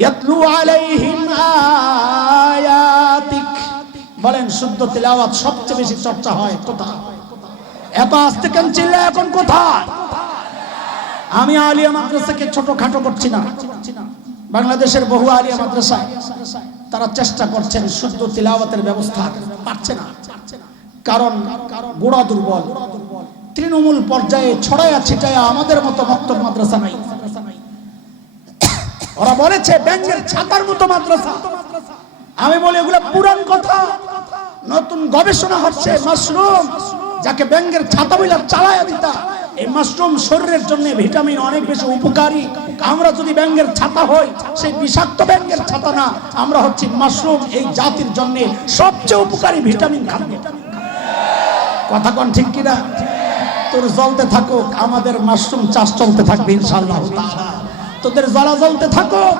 ইয়াতলু আলাইহিম আয়াতিক। বলেন শুদ্ধ তিলাওয়াত সবচেয়ে বেশি চর্চা হয় কোথায়? এত আস্তে কেন চিল্লা এখন কোথায়? আমি আলিয়া মাদ্রাসাকে ছোটখাটো করছি না। বাংলাদেশের বহু আলিয়া মাদ্রাসায় তারা চেষ্টা করছেন শুদ্ধ তিলাওয়াতের ব্যবস্থা, পারছে না। কারণ গোড়া দুর্বল, তৃণমূল পর্যায়ে ছড়ায়া ছিটায়া আমাদের মতো মক্তব মাদ্রাসা নাই। ওরা বলেছে ব্যাঙের ছাতার মতো মাদ্রাসা। আমি বলি এগুলো পুরান কথা। নতুন গবেষণা হচ্ছে মাশরুম, যাকে ব্যাঙের ছাতা বলে চালায়া দিতা। এই মাশরুম শরীরের জন্য ভিটামিন অনেক বেশি উপকারী। আমরা যদি ব্যাঙের ছাতা হই, সেই বিষাক্ত ব্যাঙের ছাতা না, আমরা হচ্ছি মাশরুম, এই জাতির জন্য সবচেয়ে উপকারী ভিটামিন খাদ্য। কথা কোন ঠিক কিনা? তোর জ্বলতে থাকুক, আমাদের মাশরুম চাষ চলতে থাকবে ইনশাআল্লাহ। তোদের জ্বালা জ্বলতে থাকুক।